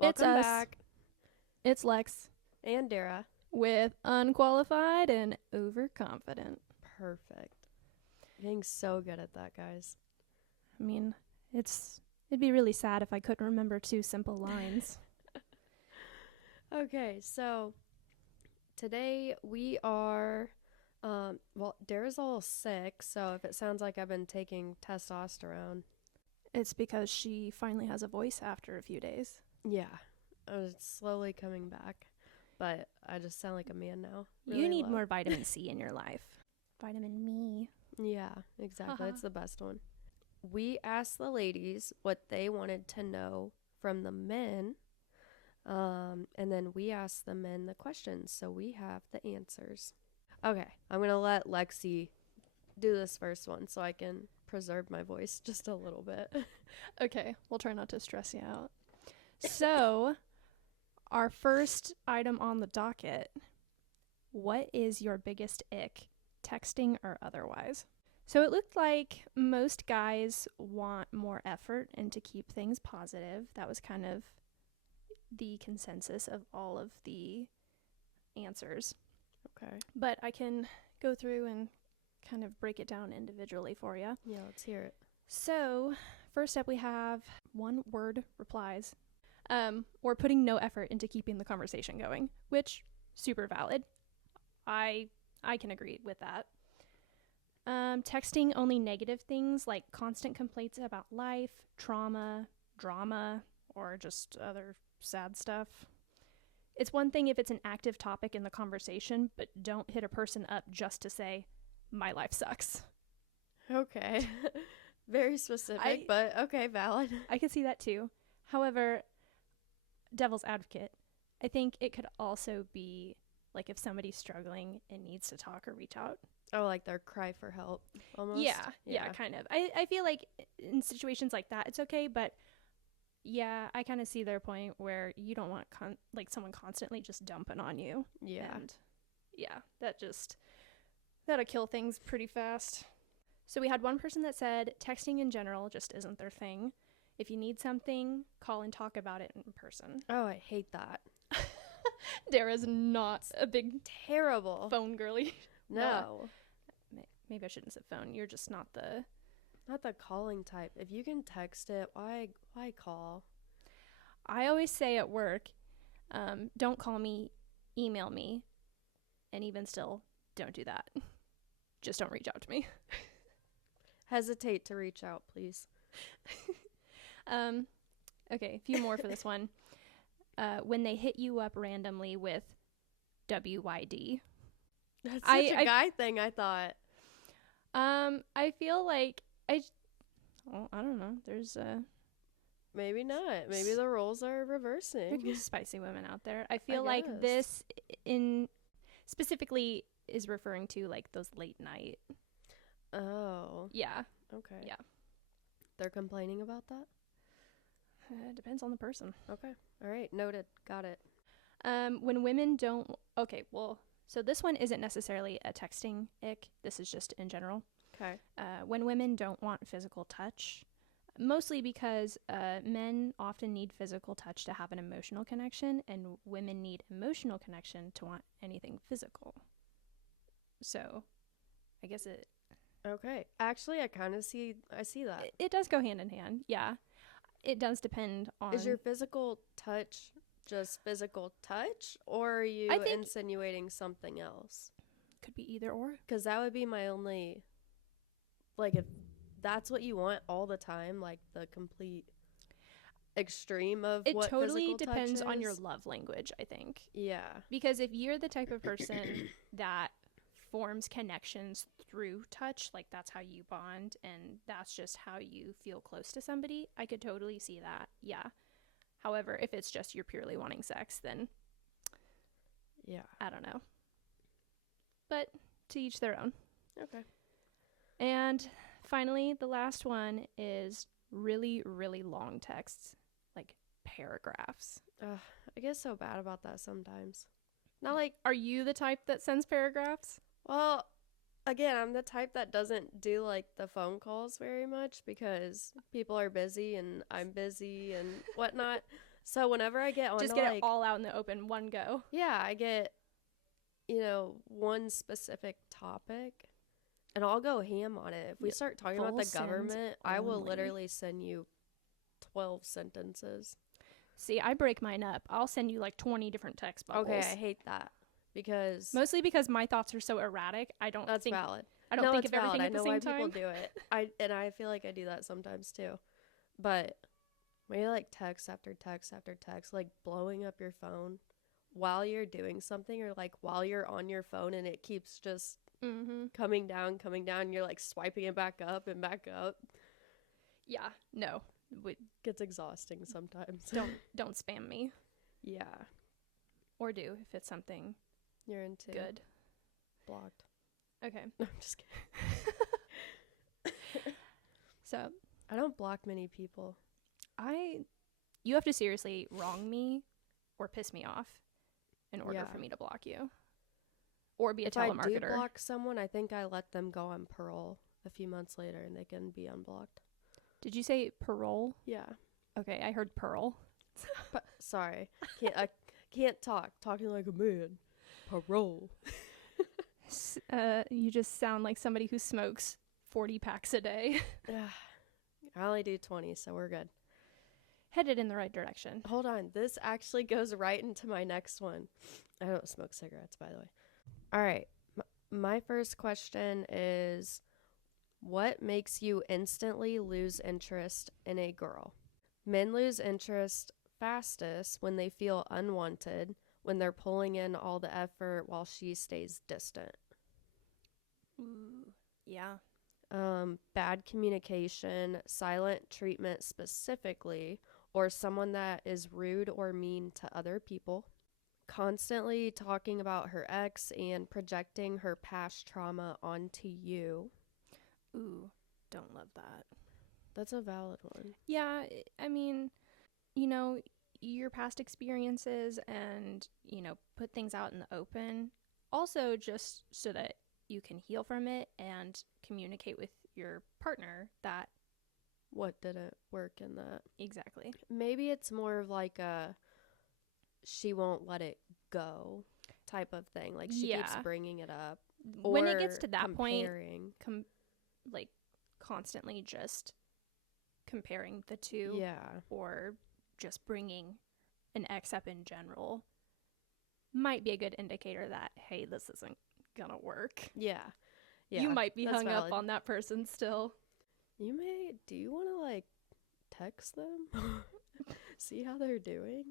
It's Welcome us. back. It's Lex And Dara. with Unqualified and Overconfident. Perfect. Getting so good at that, guys. I mean, it'd be really sad if I couldn't remember 2 simple lines. Okay, so today we are, Dara's all sick, so if it sounds like I've been taking testosterone, It's because she finally has a voice after a few days. yeah, it's slowly coming back, but I just sound like a man now. You really need low. more vitamin C in your life. Vitamin me. Yeah, exactly. Haha. It's the best one. We asked the ladies what they wanted to know from the men. And then we asked the men the questions, so we have the answers. Okay, I'm going to let Lexi do this first one so I can preserve my voice just a little bit. Okay, we'll try not to stress you out. So, our first item on the docket. What is your biggest ick, texting or otherwise? So it looked like most guys want more effort and to keep things positive. That was kind of the consensus of all of the answers. Okay. But I can go through and kind of break it down individually for you. Yeah, let's hear it. So, first up, we have 1-word replies, or putting no effort into keeping the conversation going, which super valid. I can agree with that. Texting only negative things like constant complaints about life, trauma, drama, or just other sad stuff. It's one thing if it's an active topic in the conversation, but don't hit a person up just to say, my life sucks. Okay. Very specific, but okay, valid. I can see that too. However, devil's advocate, I think it could also be like if somebody's struggling and needs to talk or reach out. Oh, like their cry for help almost? Yeah, kind of. I feel like in situations like that, it's okay, but yeah, I kind of see their point where you don't want someone constantly just dumping on you. Yeah. And yeah, that'll kill things pretty fast. So we had one person that said texting in general just isn't their thing. If you need something, call and talk about it in person. Oh, I hate that. Dara's not a big Terrible. phone girly. No. Maybe I shouldn't say phone. You're just not the calling type. If you can text it, why call? I always say at work, don't call me, email me, and even still, don't do that. Just don't reach out to me. Hesitate to reach out, please. Okay, a few more for this one. When they hit you up randomly with WYD. That's such a guy thing, I thought. I feel like I don't know. There's Maybe not. Maybe the roles are reversing. there could be spicy women out there. I feel like this in specifically is referring to like those late night. Oh. Yeah. Okay. Yeah. They're complaining about that? Depends on the person. Okay. All right. Noted. Got it. When women don't. Okay. Well, so this one isn't necessarily a texting ick. This is just in general. Okay. When women don't want physical touch, mostly because men often need physical touch to have an emotional connection, and women need emotional connection to want anything physical. So, I guess it. Okay. Actually, I see that. It does go hand in hand. Yeah, it does depend on. Is your physical touch just physical touch, or are you insinuating something else? Could be either or. Because that would be my only. Like, if that's what you want all the time, like the complete extreme of it what totally physical touch depends on is. your love language, I think. Yeah. Because if you're the type of person that forms connections through touch, like that's how you bond and that's just how you feel close to somebody, I could totally see that. Yeah. However, if it's just you're purely wanting sex, then yeah, I don't know. But to each their own. Okay. And finally, the last one is really, really long texts, like paragraphs. I get so bad about that sometimes. Not like, are you the type that sends paragraphs? Well, again, I'm the type that doesn't do like the phone calls very much because people are busy and I'm busy and whatnot. So whenever I get on just to, get like, it all out in the open, one go. yeah, I get, one specific topic, and I'll go ham on it. If we start talking about the government, I will literally send you 12 sentences. See, I break mine up. I'll send you like 20 different text bubbles. Okay, I hate that. Mostly because my thoughts are so erratic. That's valid. I don't think of everything at the same time. I know why people do it. I feel like I do that sometimes too. But when you like text after text after text, like blowing up your phone while you're doing something, or like while you're on your phone and it keeps just coming down, you're like swiping it back up and back up. Yeah, no. It gets exhausting sometimes. Don't spam me. Yeah. Or do if it's something you're into. Good. Blocked. Okay. No, I'm just kidding. So, I don't block many people. You have to seriously wrong me or piss me off in order for me to block you. Or be a telemarketer. If I do block someone, I think I let them go on parole a few months later and they can be unblocked. Did you say parole? Yeah. Okay, I heard pearl. Sorry. I can't talk. Talking like a man. Parole. You just sound like somebody who smokes 40 packs a day. I only do 20, so we're good. Headed in the right direction. Hold on. This actually goes right into my next one. I don't smoke cigarettes, by the way. All right. My first question is, what makes you instantly lose interest in a girl? Men lose interest fastest when they feel unwanted, when they're pulling in all the effort while she stays distant. Ooh, yeah. Bad communication, silent treatment specifically, or someone that is rude or mean to other people. Constantly talking about her ex and projecting her past trauma onto you. Ooh, don't love that. That's a valid one. Yeah, I mean, your past experiences and, put things out in the open. Also, just so that you can heal from it and communicate with your partner that what didn't work in that. Exactly. Maybe it's more of like a she won't let it go type of thing. Like she keeps bringing it up. When it gets to that comparing. point, constantly just comparing the two. Yeah. Or just bringing an ex up in general might be a good indicator that, hey, this isn't gonna work. Yeah. You might be hung up on that person still. Do you want to like text them? See how they're doing?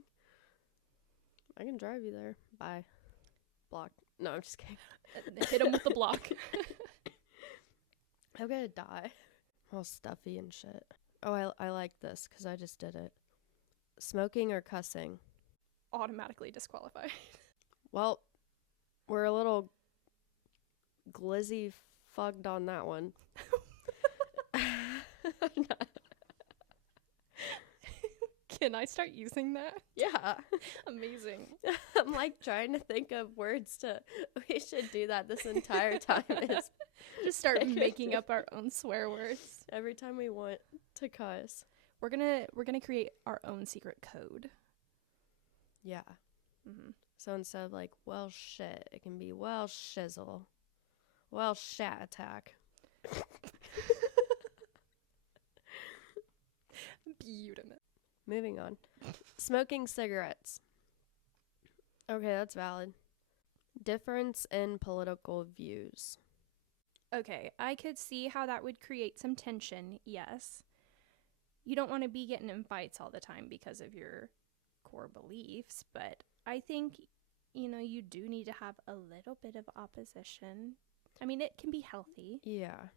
I can drive you there. Bye. Block. No, I'm just kidding. Hit him with the block. I'm gonna die. All stuffy and shit. Oh, I like this because I just did it. Smoking or cussing? Automatically disqualified. Well, we're a little glizzy fugged on that one. Can I start using that? Yeah. Amazing. I'm like trying to think of words we should do that this entire time. Just start making up our own swear words. Every time we want to cuss. We're gonna create our own secret code. Yeah. Mm-hmm. So instead of like, well, shit, it can be, well, shizzle. Well, shat attack. Beautiful. Moving on. Smoking cigarettes. Okay, that's valid. Difference in political views. Okay, I could see how that would create some tension, yes. You don't want to be getting in fights all the time because of your core beliefs, but I think, you do need to have a little bit of opposition. I mean, it can be healthy. Yeah.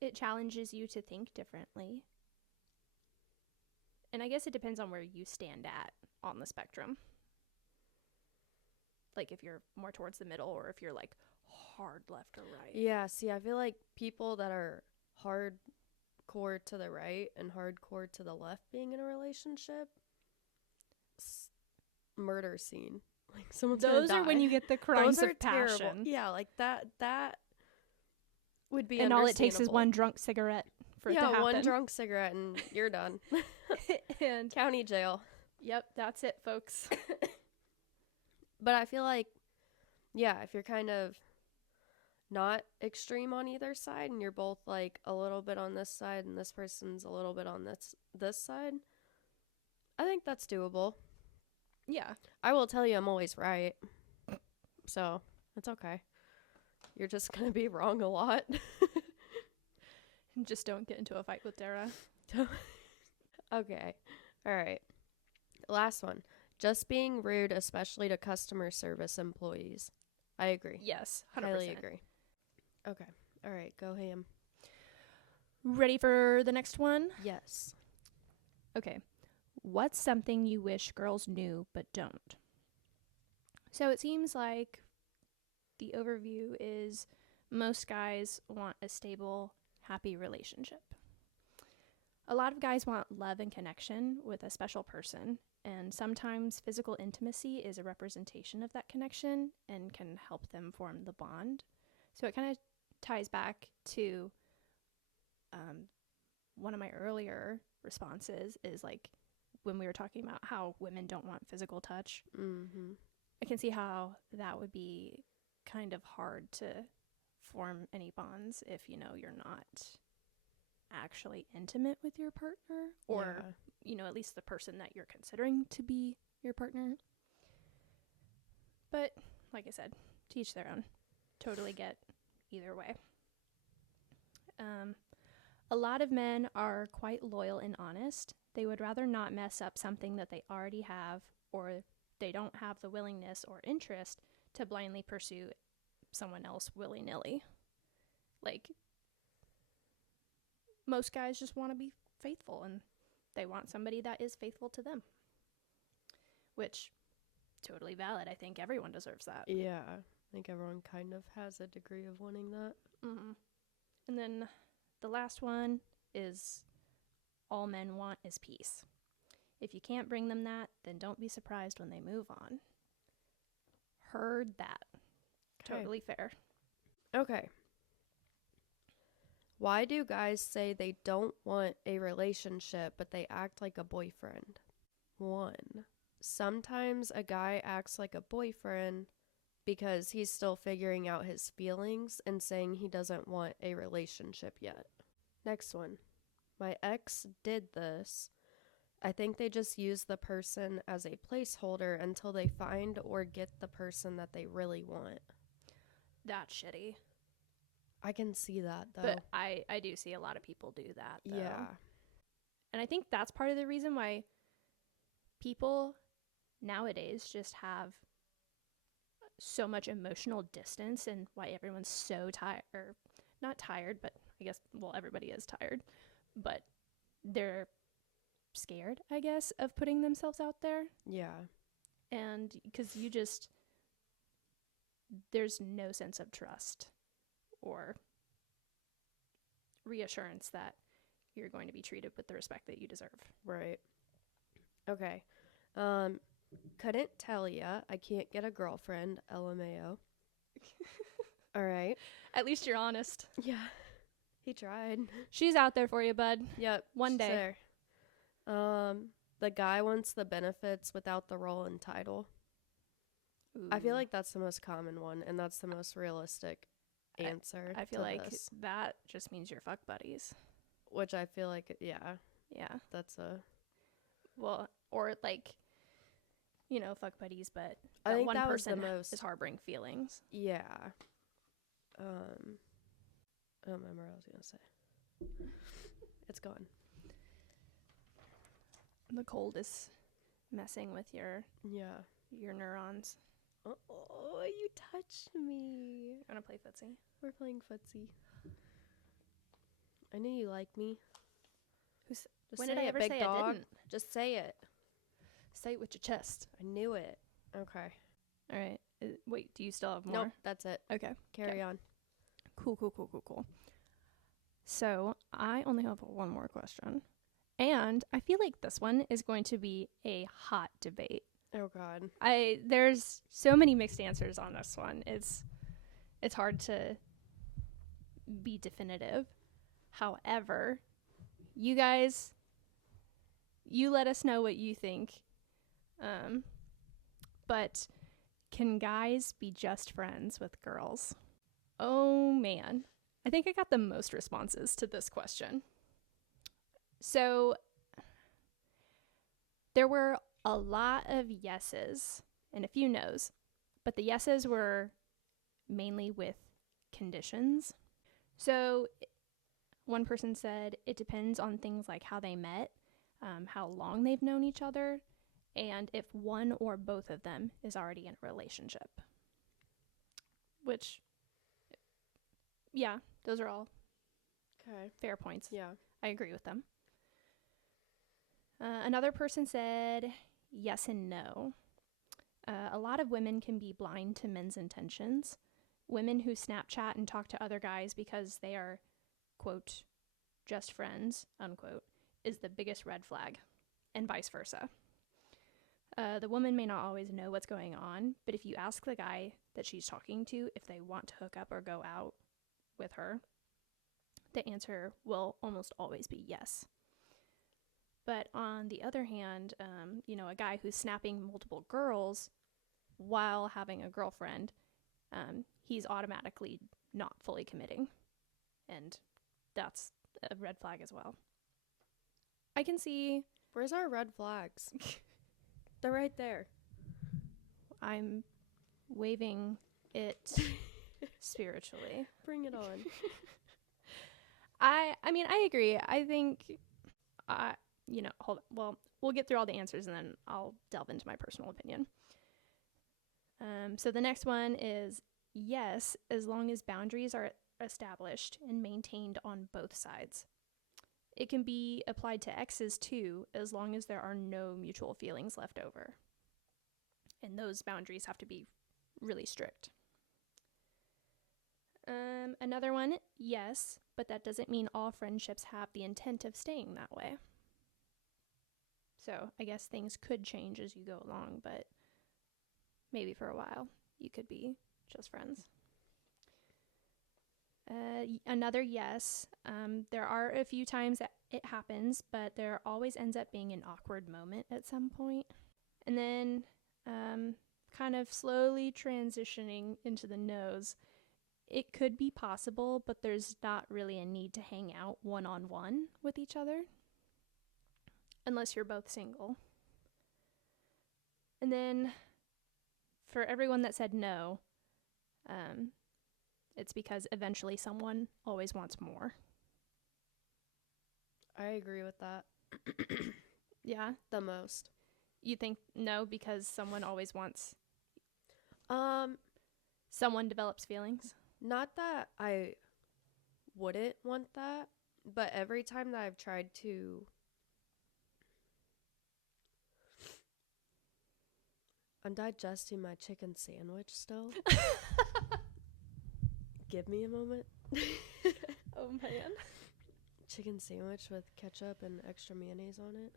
It challenges you to think differently. And I guess it depends on where you stand at on the spectrum. Like if you're more towards the middle or if you're like hard left or right. Yeah, see, I feel like people that are hardcore to the right and hardcore to the left being in a relationship, murder scene. Like someone's gonna die. Those are when you get the crimes of passion. Terrible. Yeah, like that would be and all it takes is one drunk cigarette for it to happen. Yeah, one drunk cigarette and you're done. And county jail. Yep, that's it, folks. But I feel like, yeah, if you're kind of not extreme on either side and you're both like a little bit on this side and this person's a little bit on this side, I think that's doable. Yeah. I will tell you I'm always right. So, it's okay. You're just going to be wrong a lot. Just don't get into a fight with Dara. Okay. All right. Last one. Just being rude, especially to customer service employees. I agree. Yes, 100%. Highly agree. Okay. All right. Go ham. Ready for the next one? Yes. Okay. What's something you wish girls knew but don't? So it seems like the overview is most guys want a stable, happy relationship. A lot of guys want love and connection with a special person, and sometimes physical intimacy is a representation of that connection and can help them form the bond. So it kind of ties back to one of my earlier responses is like when we were talking about how women don't want physical touch. Mm-hmm. I can see how that would be kind of hard to form any bonds if, you know, you're not actually intimate with your partner or, you know, at least the person that you're considering to be your partner. But like I said, to each their own. Totally get either way. A lot of men are quite loyal and honest. They would rather not mess up something that they already have, or they don't have the willingness or interest to blindly pursue someone else willy-nilly. Like, most guys just want to be faithful, and they want somebody that is faithful to them. Which, totally valid. I think everyone deserves that. Yeah. I think everyone kind of has a degree of wanting that. Mm-hmm. And then the last one is all men want is peace. If you can't bring them that, then don't be surprised when they move on. Heard that. Okay. Totally fair. Okay. Why do guys say they don't want a relationship, but they act like a boyfriend? 1. Sometimes a guy acts like a boyfriend because he's still figuring out his feelings and saying he doesn't want a relationship yet. Next one. My ex did this. I think they just use the person as a placeholder until they find or get the person that they really want. That's shitty. I can see that, though. But I do see a lot of people do that, though. Yeah. And I think that's part of the reason why people nowadays just have so much emotional distance and why everyone's so tired, or not tired, but I guess, well, everybody is tired, but they're scared, I guess, of putting themselves out there. Yeah. And because there's no sense of trust or reassurance that you're going to be treated with the respect that you deserve. Right. Okay. Couldn't tell ya. I can't get a girlfriend. LMAO. All right. At least you're honest. Yeah. He tried. She's out there for you, bud. Yep. One day. There. The guy wants the benefits without the role and title. Ooh. I feel like that's the most common one, and that's the most realistic answer. I feel to like this, that just means you're fuck buddies. which I feel like, yeah, that's a. Well, or like, you know, fuck buddies, but I that think one that was the person most. is harboring feelings. Yeah. I don't remember what I was gonna say. It's gone. The cold is messing with your Yeah. neurons. Oh, you touched me. You want to play footsie? We're playing footsie. I knew you liked me. Just When did say I it, ever big say dog. I didn't? Just say it. Say it with your chest. I knew it. Okay. All right. Wait, do you still have more? Nope, that's it. Okay. Carry on. Cool. So I only have one more question. And I feel like this one is going to be a hot debate. Oh, God. There's so many mixed answers on this one. It's hard to be definitive. However, you guys, you let us know what you think. But can guys be just friends with girls? Oh man, I think I got the most responses to this question. So there were a lot of yeses and a few nos, but the yeses were mainly with conditions. So one person said it depends on things like how they met, how long they've known each other, and if one or both of them is already in a relationship. Which, yeah, those are all fair points. Yeah. I agree with them. Another person said yes and no. A lot of women can be blind to men's intentions. Women who Snapchat and talk to other guys because they are, quote, just friends, unquote, is the biggest red flag, and vice versa. The woman may not always know what's going on, but if you ask the guy that she's talking to if they want to hook up or go out with her, the answer will almost always be yes. But on the other hand, a guy who's snapping multiple girls while having a girlfriend, he's automatically not fully committing. And that's a red flag as well. I can see... Where's our red flags? They're right there. I'm waving it spiritually. Bring it on. I agree. I think, hold on. Well, we'll get through all the answers and then I'll delve into my personal opinion. So the next one is yes, as long as boundaries are established and maintained on both sides. It can be applied to exes too, as long as there are no mutual feelings left over. And those boundaries have to be really strict. Another one, yes, but that doesn't mean all friendships have the intent of staying that way. So I guess things could change as you go along, but maybe for a while you could be just friends. Another yes. There are a few times that it happens, but there always ends up being an awkward moment at some point. And then kind of slowly transitioning into the no's. It could be possible, but there's not really a need to hang out one-on-one with each other. Unless you're both single. And then for everyone that said no, it's because eventually someone always wants more. I agree with that. Yeah? The most. You think no because someone always wants... Someone develops feelings? Not that I wouldn't want that, but every time that I've tried to... I'm digesting my chicken sandwich still. Give me a moment. Oh, man. Chicken sandwich with ketchup and extra mayonnaise on it.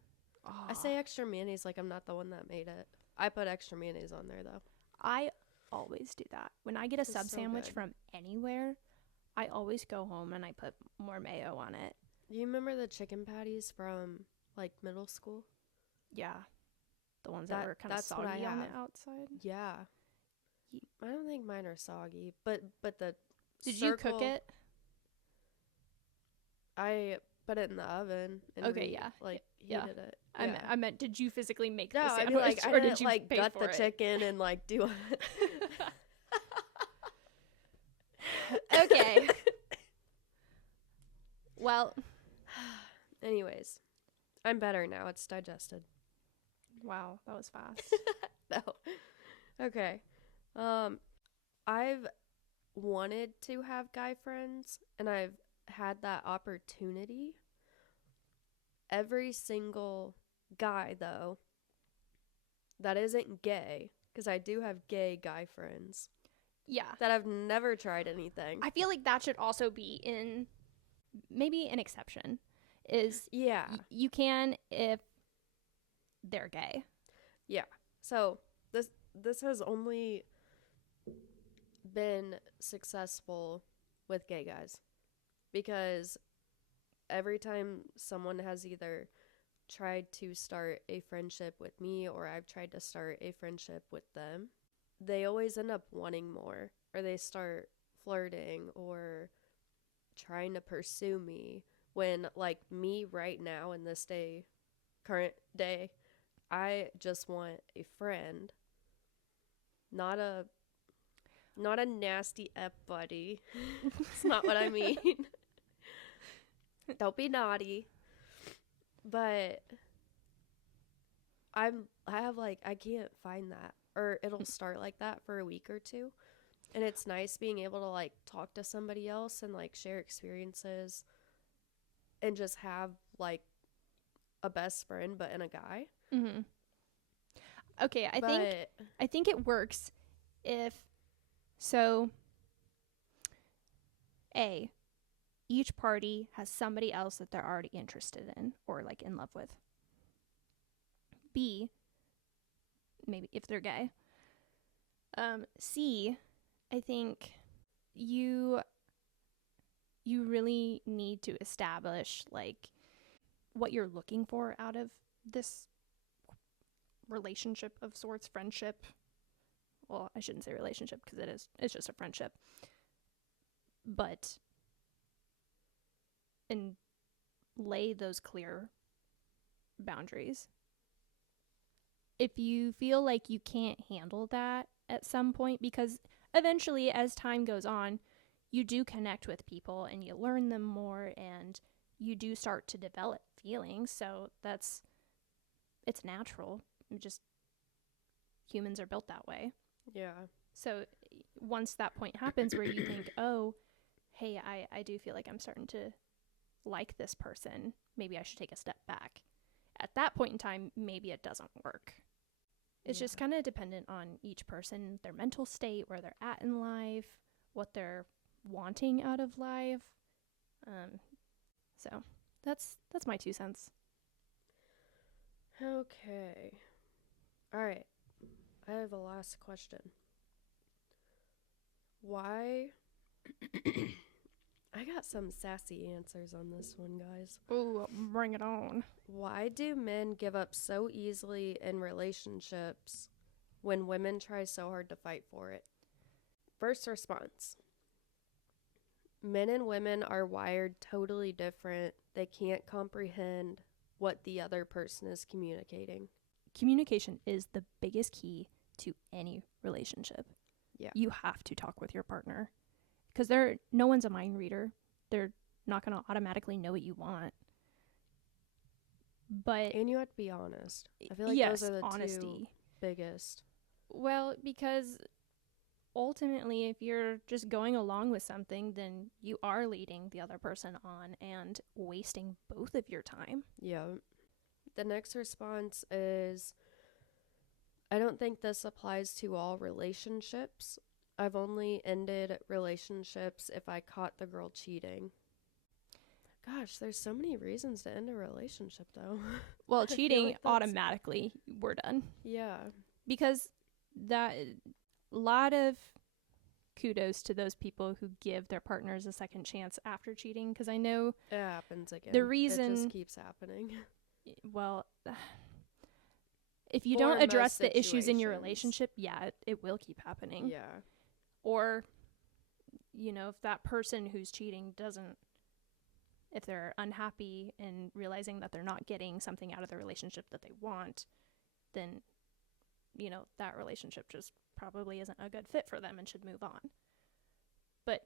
Oh. I say extra mayonnaise like I'm not the one that made it. I put extra mayonnaise on there, though. I always do that. When I get a It's sub so sandwich good. from anywhere, I always go home and I put more mayo on it. Do you remember the chicken patties from, like, middle school? Yeah. The ones that were kind of that's what I soggy on the have. outside. Yeah. I don't think mine are soggy, but the Did you cook it? I put it in the oven and Okay, yeah. heated it. I meant, did you physically make No, the I sandwich, mean, like, I or didn't, did you like, pay gut for the it? chicken and, like, do it. Okay. Well, anyways, I'm better now. It's digested. wow, that was fast. No. Okay. I've wanted to have guy friends, and I've had that opportunity. Every single guy, though, that isn't gay, because I do have gay guy friends. Yeah. That I've never tried anything. I feel like that should also be in maybe an exception. Is yeah. You can if they're gay. Yeah. So this has only been successful with gay guys, because every time someone has either tried to start a friendship with me, or I've tried to start a friendship with them, they always end up wanting more, or they start flirting or trying to pursue me, when like me right now in this current day, I just want a friend, not a nasty F buddy. It's not what I mean. Don't be naughty. But I can't find that, or it'll start like that for a week or two. And it's nice being able to like talk to somebody else and like share experiences and just have like a best friend, but in a guy. Mm-hmm. Okay, I think it works if so. A, each party has somebody else that they're already interested in or like in love with. B, maybe if they're gay. C, I think you really need to establish like what you're looking for out of this relationship of sorts, friendship. Well, I shouldn't say relationship because it's just a friendship. But and lay those clear boundaries. If you feel like you can't handle that at some point, because eventually as time goes on, you do connect with people and you learn them more and you do start to develop feelings. So it's natural. Just humans are built that way. Yeah. So once that point happens where you think, oh, hey, I do feel like I'm starting to like this person, maybe I should take a step back. At that point in time, maybe it doesn't work. It's just kind of dependent on each person, their mental state, where they're at in life, what they're wanting out of life. So that's my 2 cents. Okay. All right. I have a last question. Why? I got some sassy answers on this one, guys. Ooh, bring it on. Why do men give up so easily in relationships when women try so hard to fight for it? First response. Men and women are wired totally different. They can't comprehend what the other person is communicating. Communication is the biggest key to any relationship. Yeah. You have to talk with your partner because no one's a mind reader. They're not going to automatically know what you want. And you have to be honest. I feel like those are the honesty. Two biggest. Well, because ultimately, if you're just going along with something, then you are leading the other person on and wasting both of your time. Yeah. The next response is, I don't think this applies to all relationships. I've only ended relationships if I caught the girl cheating. Gosh, there's so many reasons to end a relationship, though. Well, cheating, automatically, we're done. Yeah. Because that lot of kudos to those people who give their partners a second chance after cheating, because I know it happens again. The reason it just keeps happening. Well, if you don't address the issues in your relationship, it will keep happening. Yeah. Or, if that person who's cheating if they're unhappy and realizing that they're not getting something out of the relationship that they want, then, that relationship just probably isn't a good fit for them and should move on. But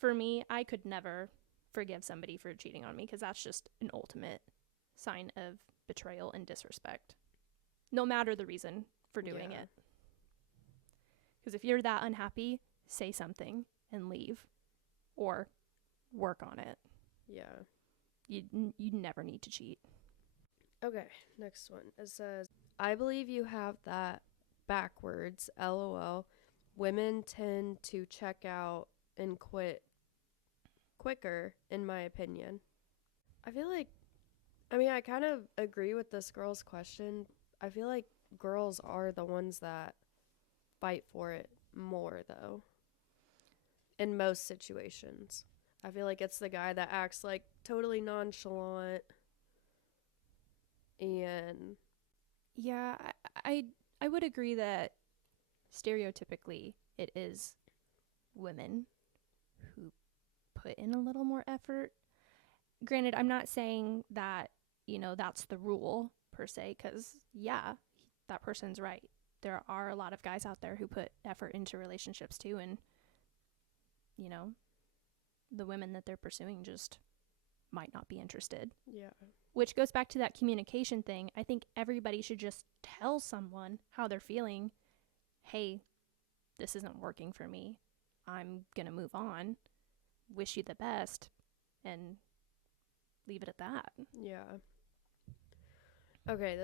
for me, I could never forgive somebody for cheating on me because that's just an ultimate sign of betrayal and disrespect, no matter the reason for doing it. Because if you're that unhappy, say something and leave, or work on it. Yeah. You never need to cheat. Okay, next one. It says, I believe you have that backwards, LOL. Women tend to check out and quit quicker, in my opinion. I feel like, I kind of agree with this girl's question. I feel like girls are the ones that fight for it more, though. In most situations. I feel like it's the guy that acts like totally nonchalant And Yeah, I would agree that stereotypically it is women who put in a little more effort. Granted, I'm not saying that, that's the rule per se, because, yeah, that person's right. There are a lot of guys out there who put effort into relationships too, and, you know, the women that they're pursuing just might not be interested. yeah. Which goes back to that communication thing. I think everybody should just tell someone how they're feeling. Hey, this isn't working for me. I'm going to move on. Wish you the best. And leave it at that. Yeah. Okay,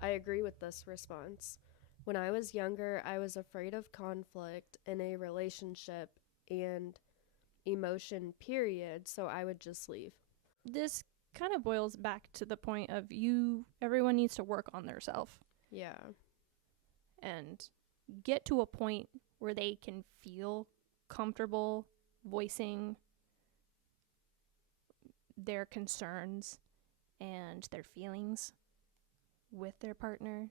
I agree with this response. When I was younger, I was afraid of conflict in a relationship and emotion, period, so I would just leave. This kind of boils back to the point of everyone needs to work on themselves Yeah. and get to a point where they can feel comfortable voicing their concerns and their feelings with their partner.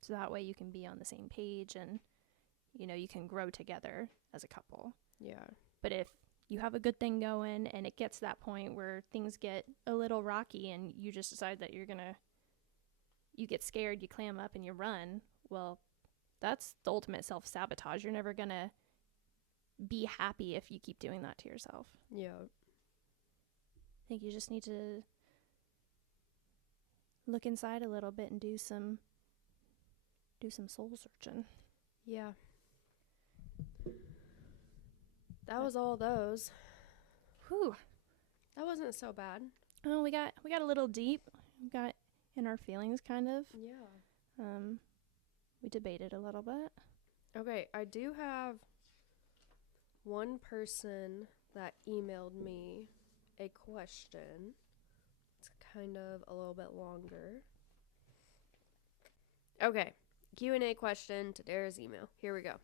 So that way you can be on the same page and, you can grow together as a couple. Yeah. But if you have a good thing going and it gets to that point where things get a little rocky and you just decide that you get scared, you clam up and you run, well, that's the ultimate self-sabotage. You're never going to be happy if you keep doing that to yourself. Yeah. I think you just need to look inside a little bit and do some soul searching. Yeah. That was all those. Whew. That wasn't so bad. Oh, we got a little deep. We got in our feelings kind of. Yeah. We debated a little bit. Okay, I do have one person that emailed me a question. It's kind of a little bit longer. Okay, Q&A question to Dara's email. Here we go.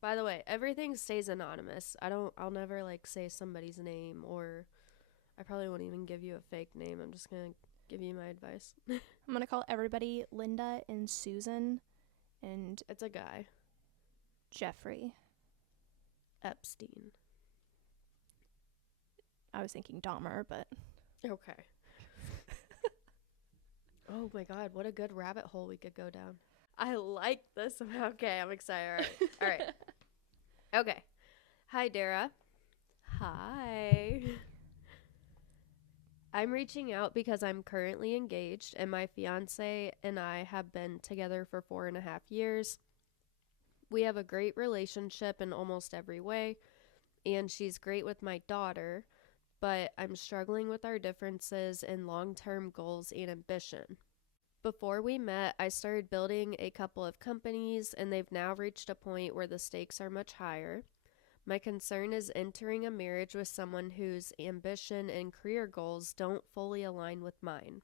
By the way, everything stays anonymous. I'll never say somebody's name, or I probably won't even give you a fake name. I'm just going to give you my advice. I'm going to call everybody Linda and Susan, and it's a guy. Jeffrey Epstein. I was thinking Dahmer, but okay. Oh my god, what a good rabbit hole we could go down. I like this. Okay, I'm excited. All right. Okay. Hi, Dara. Hi. I'm reaching out because I'm currently engaged and my fiance and I have been together for 4.5 years. We have a great relationship in almost every way, and she's great with my daughter, but I'm struggling with our differences in long-term goals and ambition. Before we met, I started building a couple of companies, and they've now reached a point where the stakes are much higher. My concern is entering a marriage with someone whose ambition and career goals don't fully align with mine.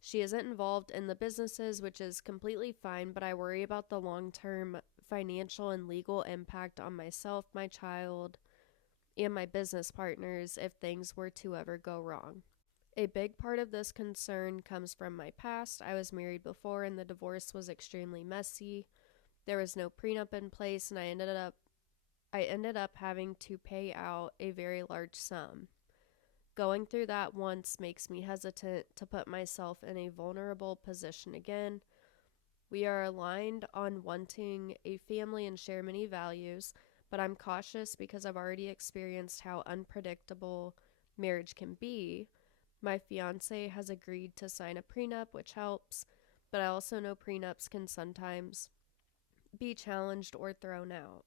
She isn't involved in the businesses, which is completely fine, but I worry about the long-term financial and legal impact on myself, my child, and my business partners if things were to ever go wrong. A big part of this concern comes from my past. I was married before and the divorce was extremely messy. There was no prenup in place, and I ended up having to pay out a very large sum. Going through that once makes me hesitant to put myself in a vulnerable position again. We are aligned on wanting a family and share many values, but I'm cautious because I've already experienced how unpredictable marriage can be. My fiance has agreed to sign a prenup, which helps, but I also know prenups can sometimes be challenged or thrown out.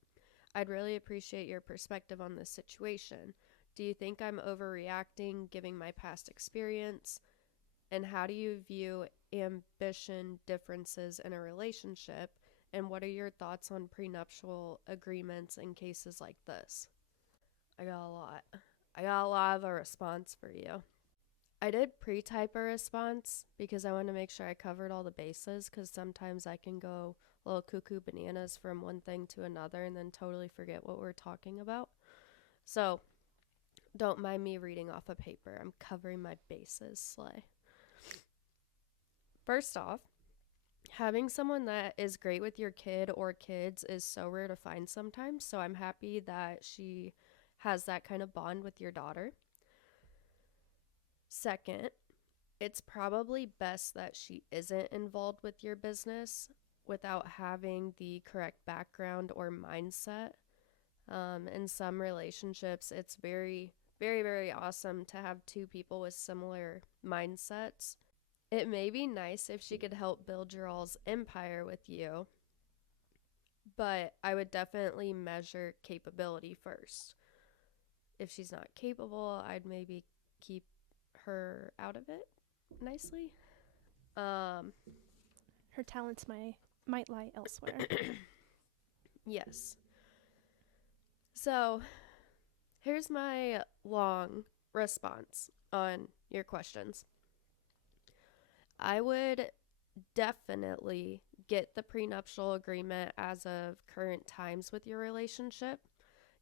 I'd really appreciate your perspective on this situation. Do you think I'm overreacting, given my past experience? And how do you view ambition differences in a relationship? And what are your thoughts on prenuptial agreements in cases like this? I got a lot of a response for you. I did pre-type a response because I wanted to make sure I covered all the bases, because sometimes I can go a little cuckoo bananas from one thing to another and then totally forget what we're talking about. So Don't mind me reading off a paper. I'm covering my bases, Slay. First off, having someone that is great with your kid or kids is so rare to find sometimes. So I'm happy that she has that kind of bond with your daughter. Second, it's probably best that she isn't involved with your business without having the correct background or mindset. In some relationships, it's very, very, very awesome to have two people with similar mindsets. It may be nice if she could help build your all's empire with you, but I would definitely measure capability first. If she's not capable, I'd maybe keep her out of it nicely. Her talents might lie elsewhere. Yes. So, here's my long response on your questions. I would definitely get the prenuptial agreement as of current times with your relationship.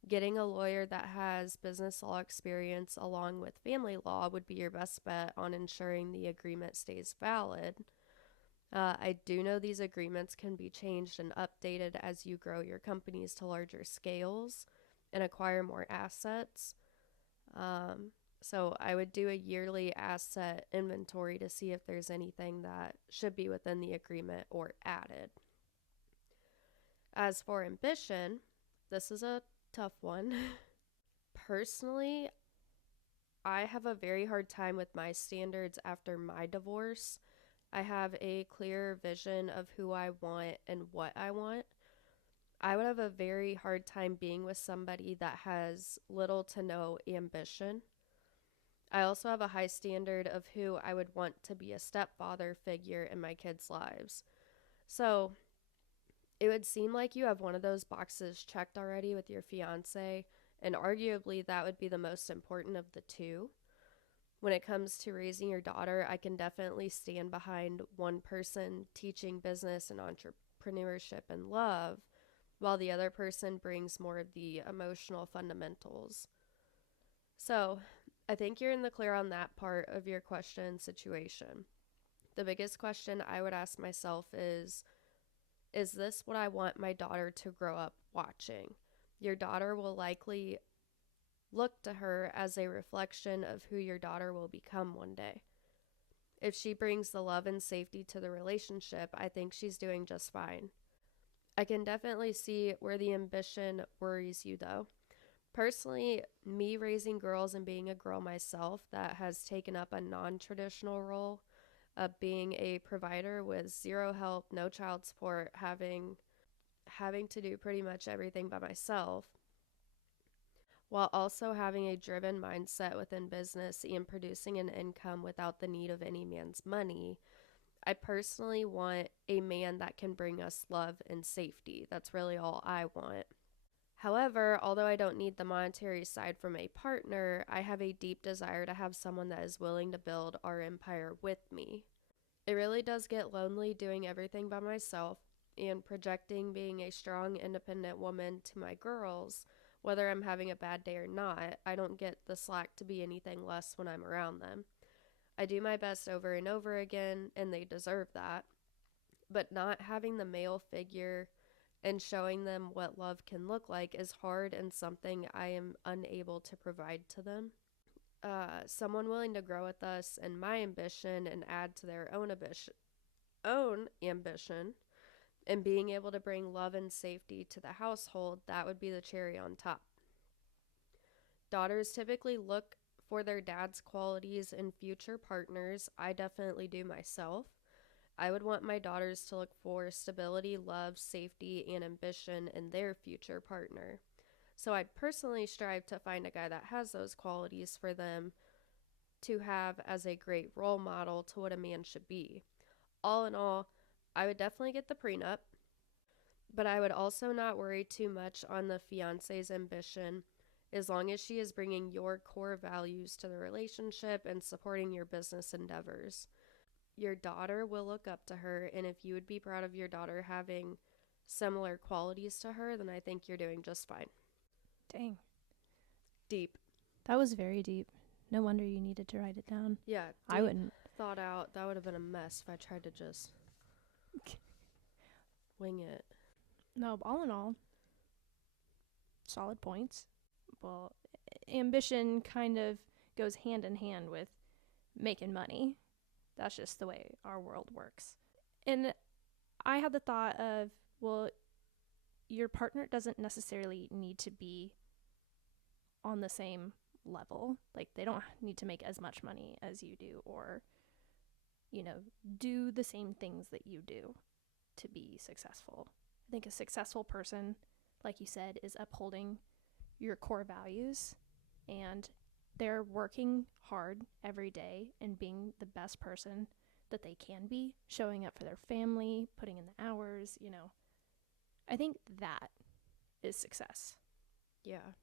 Getting a lawyer that has business law experience along with family law would be your best bet on ensuring the agreement stays valid. I do know these agreements can be changed and updated as you grow your companies to larger scales and acquire more assets. So I would do a yearly asset inventory to see if there's anything that should be within the agreement or added. As for ambition, this is a tough one. Personally, I have a very hard time with my standards after my divorce. I have a clearer vision of who I want and what I want. I would have a very hard time being with somebody that has little to no ambition. I also have a high standard of who I would want to be a stepfather figure in my kids' lives. So it would seem like you have one of those boxes checked already with your fiance, and arguably that would be the most important of the two. When it comes to raising your daughter, I can definitely stand behind one person teaching business and entrepreneurship and love, while the other person brings more of the emotional fundamentals. So, I think you're in the clear on that part of your question situation. The biggest question I would ask myself is this what I want my daughter to grow up watching? Your daughter will likely look to her as a reflection of who your daughter will become one day. If she brings the love and safety to the relationship, I think she's doing just fine. I can definitely see where the ambition worries you, though. Personally, me raising girls and being a girl myself that has taken up a non-traditional role of being a provider with zero help, no child support, having to do pretty much everything by myself, while also having a driven mindset within business and producing an income without the need of any man's money. I personally want a man that can bring us love and safety. That's really all I want. However, although I don't need the monetary side from a partner, I have a deep desire to have someone that is willing to build our empire with me. It really does get lonely doing everything by myself and projecting being a strong, independent woman to my girls. Whether I'm having a bad day or not, I don't get the slack to be anything less when I'm around them. I do my best over and over again, and they deserve that. But not having the male figure and showing them what love can look like is hard and something I am unable to provide to them. Someone willing to grow with us and my ambition and add to their own ambition and being able to bring love and safety to the household, that would be the cherry on top. Daughters typically look for their dad's qualities in future partners. I definitely do myself. I would want my daughters to look for stability, love, safety, and ambition in their future partner. So I'd personally strive to find a guy that has those qualities for them to have as a great role model to what a man should be. All in all, I would definitely get the prenup, but I would also not worry too much on the fiance's ambition as long as she is bringing your core values to the relationship and supporting your business endeavors. Your daughter will look up to her, and if you would be proud of your daughter having similar qualities to her, then I think you're doing just fine. Dang. Deep. That was very deep. No wonder you needed to write it down. Yeah, I wouldn't. Thought out. That would have been a mess if I tried to just wing it. No, all in all, solid points. Well, ambition kind of goes hand in hand with making money. That's just the way our world works. And I had the thought of, well, your partner doesn't necessarily need to be on the same level. Like, they don't need to make as much money as you do, or, you know, do the same things that you do to be successful. I think a successful person, like you said, is upholding your core values, and they're working hard every day and being the best person that they can be, showing up for their family, putting in the hours, you know. I think that is success. Yeah.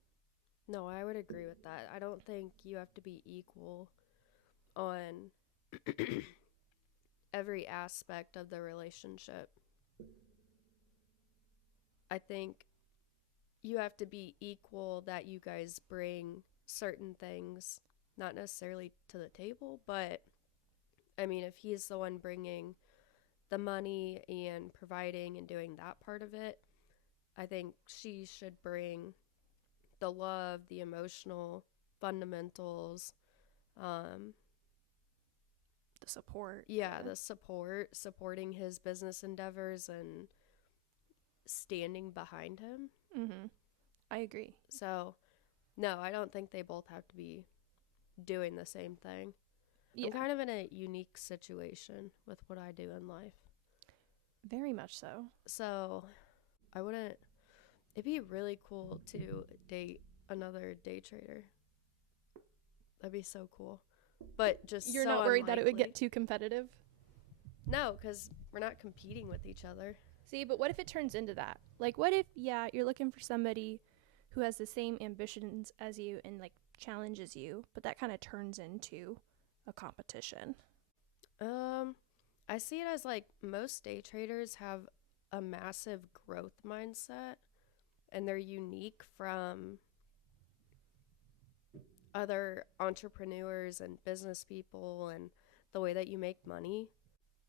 No, I would agree with that. I don't think you have to be equal on every aspect of the relationship. I think you have to be equal, that you guys bring certain things, not necessarily to the table, but I mean, if he's the one bringing the money and providing and doing that part of it, I think she should bring the love, the emotional fundamentals, The support. the support, supporting his business endeavors and standing behind him. Mm-hmm. I agree. So, no, I don't think they both have to be doing the same thing. Yeah. I'm kind of in a unique situation with what I do in life. Very much so. So, it'd be really cool to date another day trader. That'd be so cool. But just You're so not worried that it would unlikely. get too competitive? No, because we're not competing with each other. See, but what if it turns into that? Like, what if, yeah, you're looking for somebody who has the same ambitions as you and, like, challenges you, but that kind of turns into a competition? I see it as, like, most day traders have a massive growth mindset, and they're unique from other entrepreneurs and business people and the way that you make money.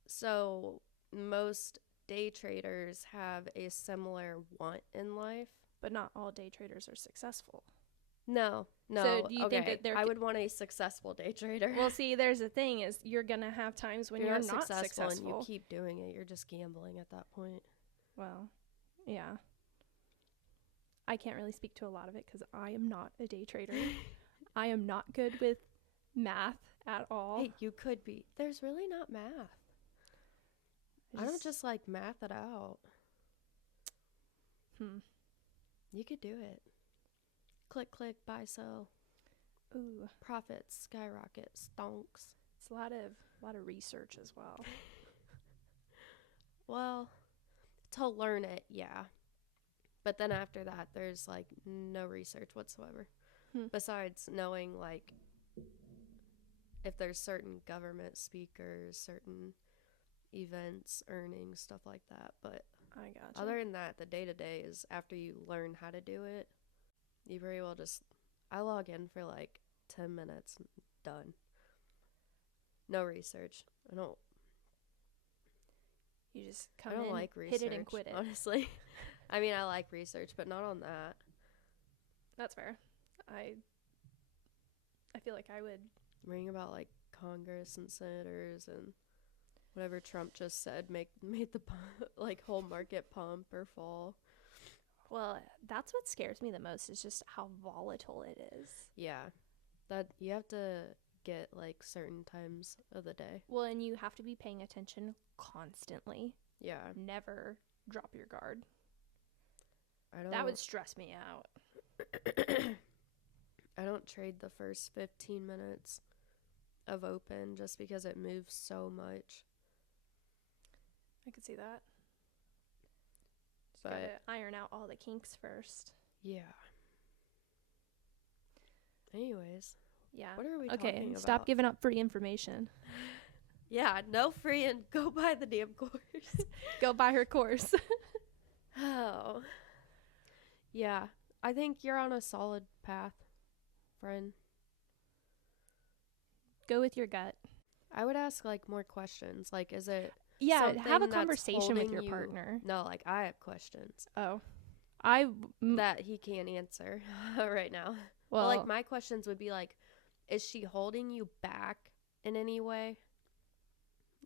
So most day traders have a similar want in life. But not all day traders are successful. No. So do you think that they're... I would want a successful day trader. Well, see, there's the thing is you're going to have times when you're not successful. And you keep doing it. You're just gambling at that point. Well, yeah. I can't really speak to a lot of it because I am not a day trader. I am not good with math at all. Hey, you could be. There's really not math. I don't just like math it out. You could do it. Click, click, buy, sell. Ooh. Profits, skyrocket, stonks. It's a lot of research as well. Well, to learn it, yeah. But then after that, there's, like, no research whatsoever. Besides knowing, like, if there's certain government speakers, certain events, earnings, stuff like that. But I gotcha. other than that, the day-to-day is after you learn how to do it, you very well just... I log in for, like, 10 minutes, done. No research. You just come I don't in, like research, hit it and quit it. honestly. I mean, I like research, but not on that. That's fair. I feel like I would... Reading about, like, Congress and senators and whatever Trump just said made the, like, whole market pump or fall. Well, that's what scares me the most is just how volatile it is. Yeah. That you have to get, like, certain times of the day. Well, and you have to be paying attention constantly. Yeah. Never drop your guard. That That would stress me out. I don't trade the first 15 minutes of open just because it moves so much. I could see that. Just But gotta iron out all the kinks first. yeah. Anyways, Yeah. what are we talking Okay, about? stop giving up free information. Yeah, no free and go buy the damn course. Go buy her course. Oh. Yeah, I think you're on a solid path, friend. Go with your gut. I would ask like more questions. Like, is it Yeah, have a something that's conversation with holding your you- partner. No, like I have questions Oh. that he can't answer right now. Well, like my questions would be like, is she holding you back in any way?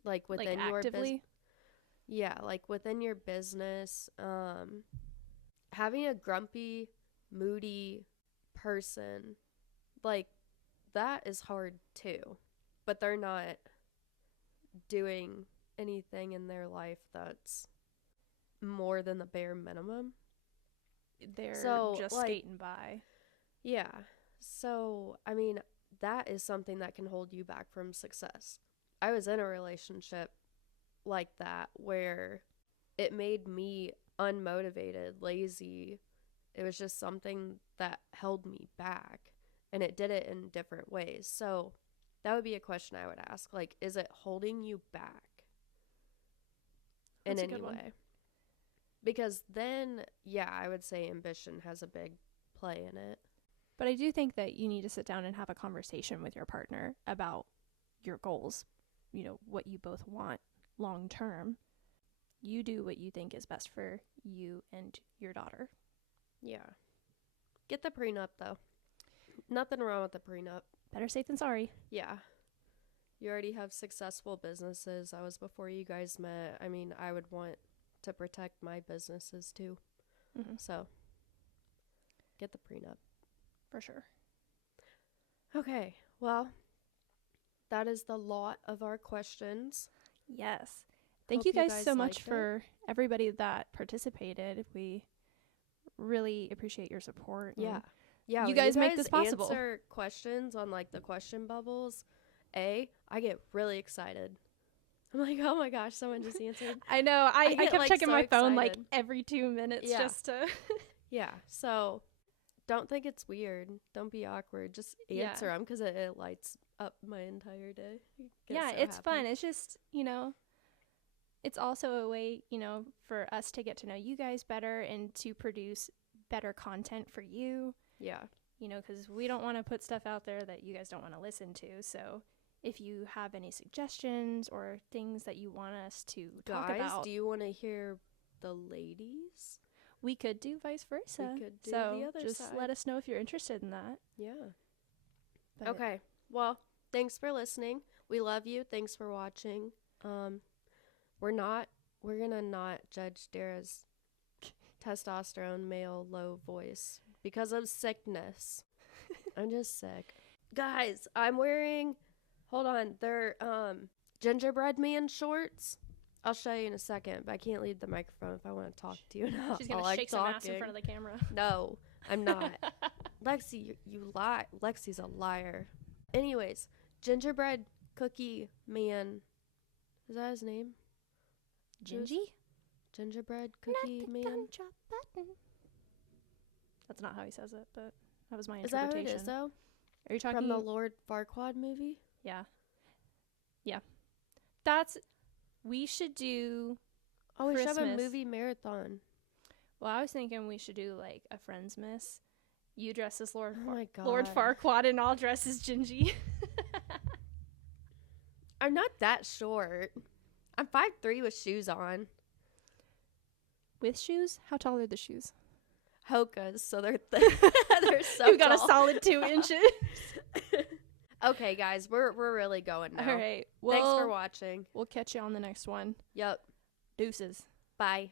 Like within your actively? Yeah, like within your business, having a grumpy, moody person, like that is hard too. But they're not doing anything in their life that's more than the bare minimum. They're just like, skating by. Yeah. So, I mean, that is something that can hold you back from success. I was in a relationship like that where it made me unmotivated, lazy. It was just something that held me back, and it did it in different ways. So, that would be a question I would ask. Like, is it holding you back in any way? Because then, yeah, I would say ambition has a big play in it. But I do think that you need to sit down and have a conversation with your partner about your goals, you know, what you both want long term. You do what you think is best for you and your daughter. Yeah. Get the prenup, though. Nothing wrong with the prenup. Better safe than sorry. Yeah. You already have successful businesses. That was before you guys met. I mean, I would want to protect my businesses too. Mm-hmm. So, get the prenup. For sure. Okay. Well, that is the lot of our questions. Yes. Thank Hope you guys so much liked it. for everybody that participated. We really appreciate your support. Yeah. Yeah. You when guys make this possible. Answer questions on like the question bubbles. I get really excited. I'm like, oh my gosh, someone just answered. I know. I get, kept like, checking so my phone like excited. every 2 minutes just to. Yeah. So don't think it's weird. Don't be awkward. Just answer them because it lights up my entire day. Yeah, it's fun. It's just, you know, it's also a way, you know, for us to get to know you guys better and to produce better content for you. Yeah. You know, because we don't want to put stuff out there that you guys don't want to listen to. So if you have any suggestions or things that you want us to talk about. Do you want to hear the ladies? We could do vice versa. We could do so the other just side. let us know if you're interested in that. Yeah. But okay. Well, thanks for listening. We love you. Thanks for watching. We're gonna not judge Dara's testosterone male low voice because of sickness. I'm just sick. Guys, I'm wearing, hold on, they're gingerbread man shorts. I'll show you in a second, but I can't leave the microphone if I want to talk to you. She's going to shake some ass in front of the camera. No, I'm not. Lexi, you lie. Lexi's a liar. Anyways, gingerbread cookie man. Is that his name? Gingy? Gingerbread cookie man. That's not how he says it, but that was my Is that interpretation. what it is, though? Are you talking From the Lord Farquaad movie? Yeah. We should do Oh, we should have a Christmas. movie marathon. Well, I was thinking we should do like a Friends Miss. You dress as Lord Oh my God. Lord Farquaad and I'll dress as Gingy. I'm not that short. I'm 5'3" with shoes on. With shoes? How tall are the shoes? Hokas, so they're they're so You got tall. a solid 2 inches. Okay, guys, we're really going now. All right. Well, Thanks for watching. We'll catch you on the next one. Yep. Deuces. Bye.